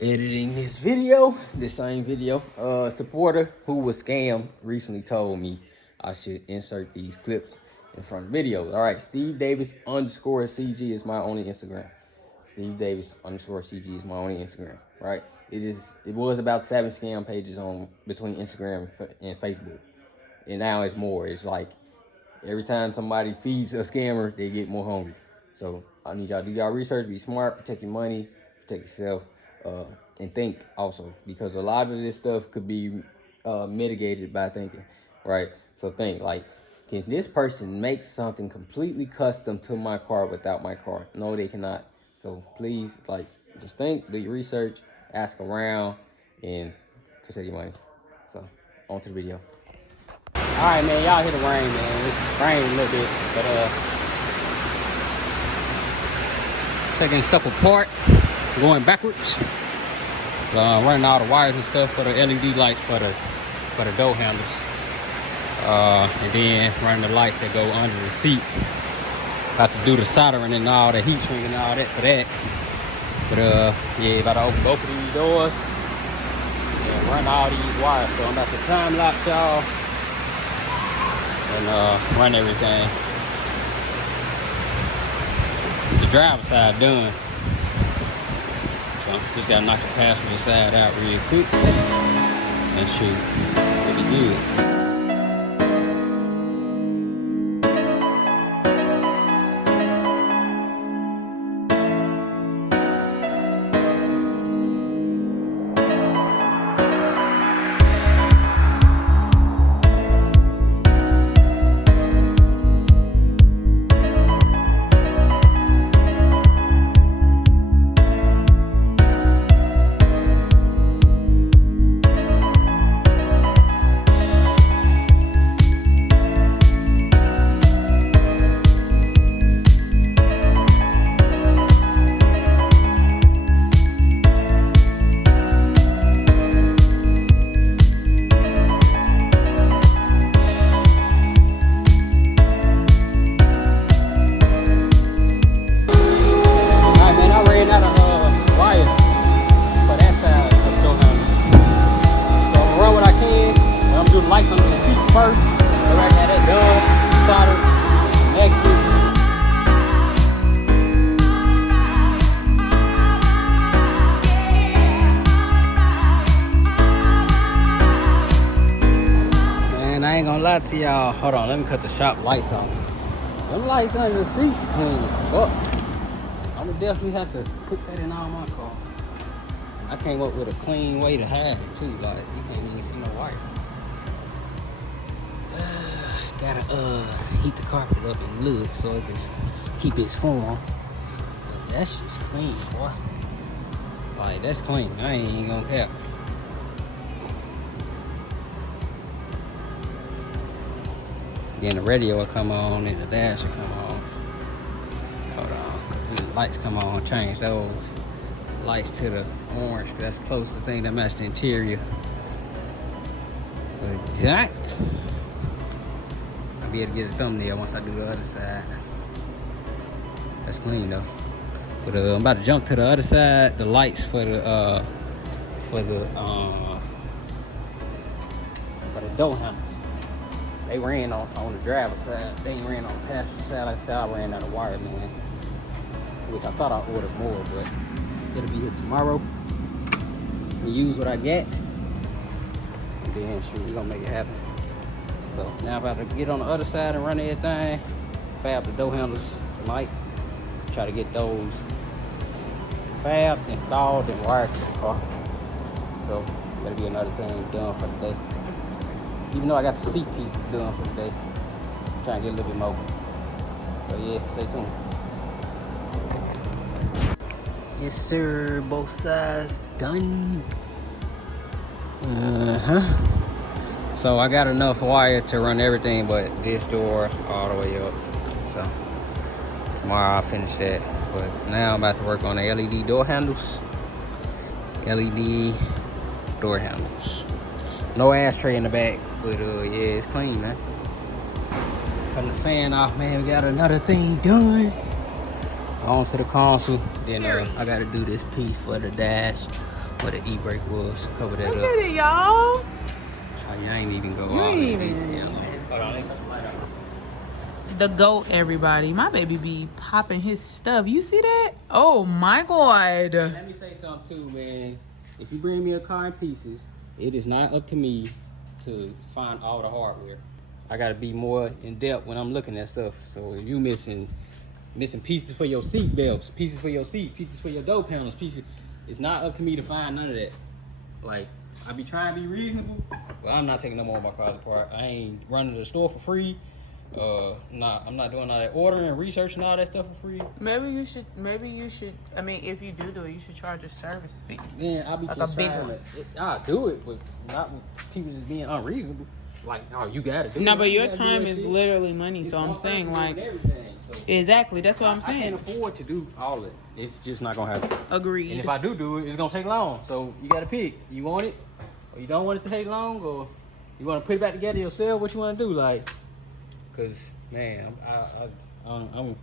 editing this video, this same video. Supporter who was scammed recently told me I should insert these clips in front of videos. All right, Steve Davis underscore CG is my only Instagram. Steve Davis underscore CG is my only Instagram. Right? It was about 7 scam pages on between Instagram and Facebook, and now it's more. It's like every time somebody feeds a scammer, they get more hungry. So I need y'all to do y'all research, be smart, protect your money, protect yourself, and think also, because a lot of this stuff could be mitigated by thinking, right? So think like, can this person make something completely custom to my car without my car? No, they cannot. So please, like, just think, do your research, ask around, and protect your money. So on to the video. All right, man, y'all hear the rain, man. It's raining a little bit, but taking stuff apart, going backwards, running all the wires and stuff for the LED lights for the door handles, and then running the lights that go under the seat. About to do the soldering and all the heat shrink and all that for that. But yeah, about to open both of these doors and run all these wires. So I'm about to time lapse y'all and run everything. The driver's side done. So just gotta knock the passenger side out real quick and shoot. It'll be good. Lights under the seat first. So I got that done, solder, exit. Man, I ain't gonna lie to y'all. Hold on, let me cut the shop lights on. Them lights under the seats clean as fuck. I'm gonna definitely have to put that in all my cars. I came up with a clean way to have it too. Like, you can't even see no wire. Gotta heat the carpet up and look so it can keep its form. But that's just clean, boy. Like, that's clean. I ain't even gonna cap. Then the radio will come on and the dash will come on. Hold on. And the lights come on, change those lights to the orange, because that's the closest thing that matches the interior. But that, be able to get a thumbnail once I do the other side. That's clean though. But I'm about to jump to the other side. The lights for the door handles, they ran on the driver's side. They ain't ran on the passenger side. Like I said, I ran out of wire, man. Which I thought I ordered more, but it'll be here tomorrow. We use what I get, and then shoot, we gonna make it happen. So now I'm about to get on the other side and run everything, fab the door handles tonight, try to get those fabbed, installed, and wired to the car. So that'll be another thing done for the day. Even though I got the seat pieces done for the day, I'm trying to get a little bit more. But yeah, stay tuned. Yes sir, both sides done. So I got enough wire to run everything but this door all the way up. So tomorrow I'll finish that. But now I'm about to work on the LED door handles. LED door handles. No ashtray in the back, but yeah, it's clean, man. Cutting the fan off, man. We got another thing done. On to the console. Then I gotta do this piece for the dash where the e-brake was. Cover that Look up. at it, y'all. Oh, you ain't even go You all ain't in even. detail. Hold on, let me cut the light off. The goat, everybody. My baby be popping his stuff. You see that? Oh my god. Let me say something too, man. If you bring me a car in pieces, it is not up to me to find all the hardware. I gotta be more in depth when I'm looking at stuff. So if you missing pieces for your seat belts, pieces for your seats, pieces for your door panels, pieces, it's not up to me to find none of that. Like, I be trying to be reasonable, but I'm not taking no more of my cars apart. I ain't running to the store for free. I'm not doing all that ordering and researching all that stuff for free. Maybe you should. I mean, if you do it, you should charge a service fee. Man, I'll be Like just a big trying one. I'll do it, but not with people just being unreasonable. Like, oh, you gotta do it. No, but You your gotta do time that is shit. literally money. It's So I'm one saying, person like, doing everything, so exactly. That's what I'm I can't saying. afford to do all of it. It's just not gonna happen. And Agreed. if I do it, it's gonna take long. So you gotta pick. You want it, or you don't want it to take long, or you want to put it back together yourself. What you want to do, like? Cause man, I'm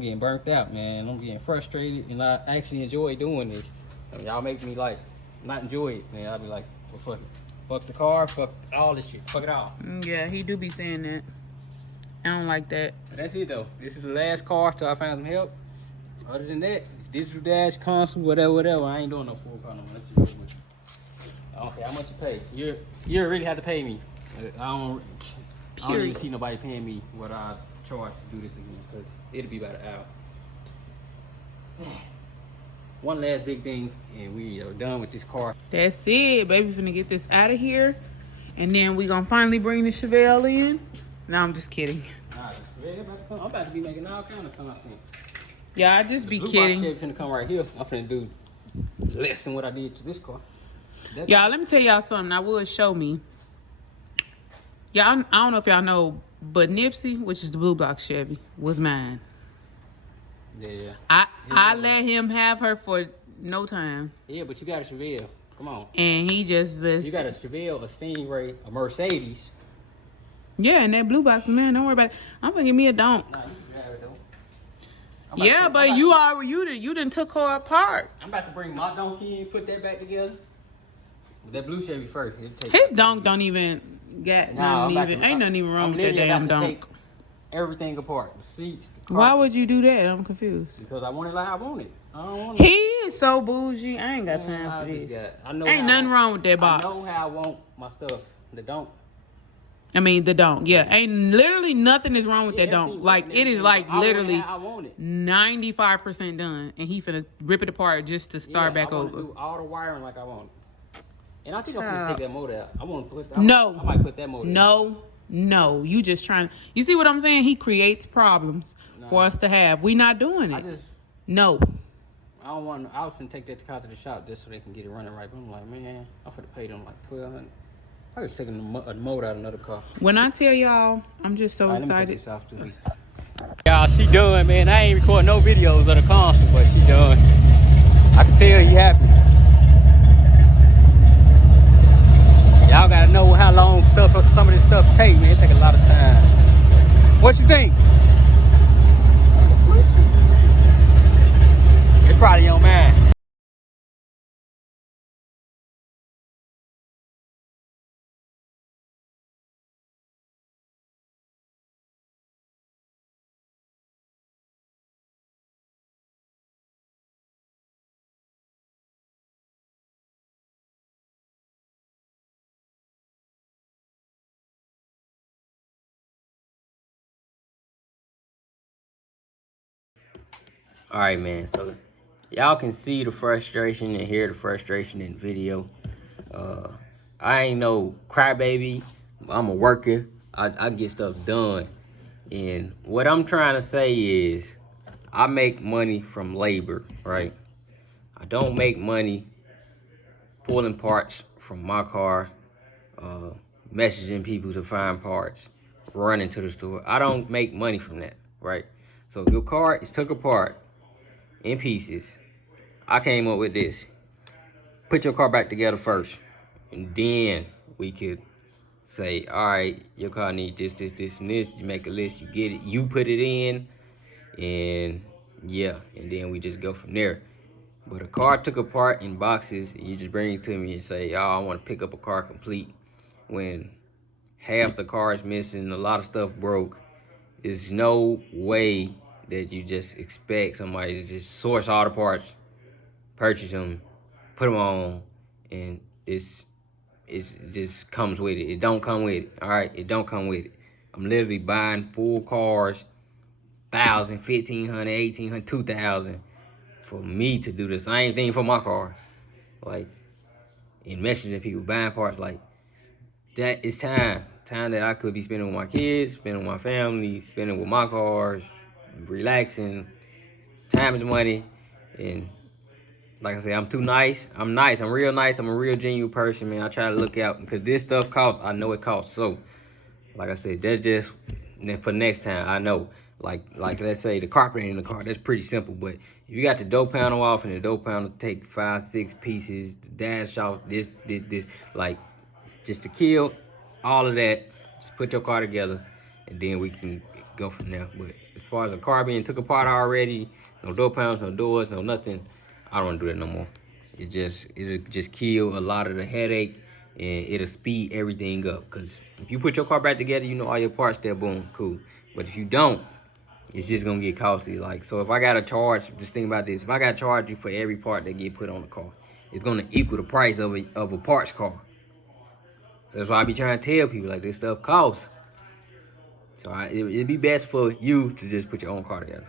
getting burnt out, man. I'm getting frustrated, and I actually enjoy doing this. I mean, y'all make me like not enjoy it, man. I'll be like, well, fuck it, fuck the car, fuck all this shit, fuck it all. Yeah, he do be saying that. I don't like that. But that's it though. This is the last car till I find some help. Other than that, digital dash, console, whatever. I ain't doing no full car no more. That's the real one. I don't care how much you pay. You really have to pay me. I don't even see nobody paying me what I charge to do this again, because it'll be about an hour. One last big thing, and we are done with this car. That's it. Baby finna get this out of here. And then we gonna finally bring the Chevelle in. No, I'm just kidding. Nah, I'm about to be making all kind of content. Yeah, I just be Blue kidding. box Chevy finna come right here. I'm finna do less than what I did to this car. Y'all, let me tell y'all something. I would show me. Y'all, I don't know if y'all know, but Nipsey, which is the blue box Chevy, was mine. Yeah. I let him have her for no time. Yeah, but you got a Chevelle. Come on. And he just You got a Chevelle, a Stingray, a Mercedes. yeah, and that blue box, man, don't worry about it. I'm gonna give me a donk. Nah, you can drive it though. Yeah, but you done took her apart. I'm about to bring my donkey and put that back together. With that blue Chevy first. His donk don't even get ain't nothing even wrong with that damn donk. Everything apart. The seats, the carpet. Why would you do that? I'm confused. Because I want it like I want it. I don't want it. He is so bougie. I ain't got time for this. Ain't nothing wrong with that box. I know how I want my stuff. The donk. I mean, the donk. Yeah, ain't literally nothing is wrong with that donk. Like, it is like literally 95% done. And he finna rip it apart just to start back over. I want to do all the wiring like I want it. And I think I'm gonna take that motor out. I want to put. No. I might put that motor. No. You just trying. You see what I'm saying? He creates problems for us to have. We not doing it. No. I don't want. I was gonna take that car to the shop just so they can get it running right. But I'm like, man, I'm gonna pay them like $1,200. I was taking a motor out of another car. When I tell y'all, I'm just so excited. Y'all, she done, man. I ain't recording no videos of the console, but she done. I can tell he happy. Y'all gotta know how long some of this stuff take, man. It take a lot of time. What you think? It's probably on mine. All right, man. So y'all can see the frustration and hear the frustration in the video. I ain't no crybaby. I'm a worker. I get stuff done. And what I'm trying to say is I make money from labor, right? I don't make money pulling parts from my car, messaging people to find parts, running to the store. I don't make money from that, right? So if your car is took apart in pieces, I came up with this. Put your car back together first, and then we could say, all right, your car needs this, and this. You make a list, you get it, you put it in, and yeah, and then we just go from there. But a car took apart in boxes, you just bring it to me and say, "Y'all, I want to pick up a car complete." When half the car is missing, a lot of stuff broke. There's no way that you just expect somebody to just source all the parts, purchase them, put them on, and it just comes with it. It don't come with it. All right, it don't come with it. I'm literally buying full cars, 1,000, 1,500, 1,800, 2,000, for me to do the same thing for my car. Like, in messaging people, buying parts, like, that is time. Time that I could be spending with my kids, spending with my family, spending with my cars, relaxing. Time is money. And like I said, I'm too nice. I'm nice. I'm real nice. I'm a real genuine person, man. I try to look out because this stuff costs. I know it costs. So, like I said, that's just for next time. I know. Like let's say the carpeting in the car, that's pretty simple. But if you got the door panel off and the door panel take 5, 6 pieces, the dash off, this, like, just to kill all of that, just put your car together, and then we can go from there. But as far as the car being took apart already, no door panels, no doors, no nothing, I don't want to do that no more. It'll just kill a lot of the headache, and it'll speed everything up. Cause if you put your car back together, you know all your parts there, boom, cool. But if you don't, it's just gonna get costly. Like, so if I gotta charge, just think about this. If I gotta charge you for every part that get put on the car, it's gonna equal the price of a parts car. That's why I be trying to tell people, like, this stuff costs. So it'd be best for you to just put your own car together.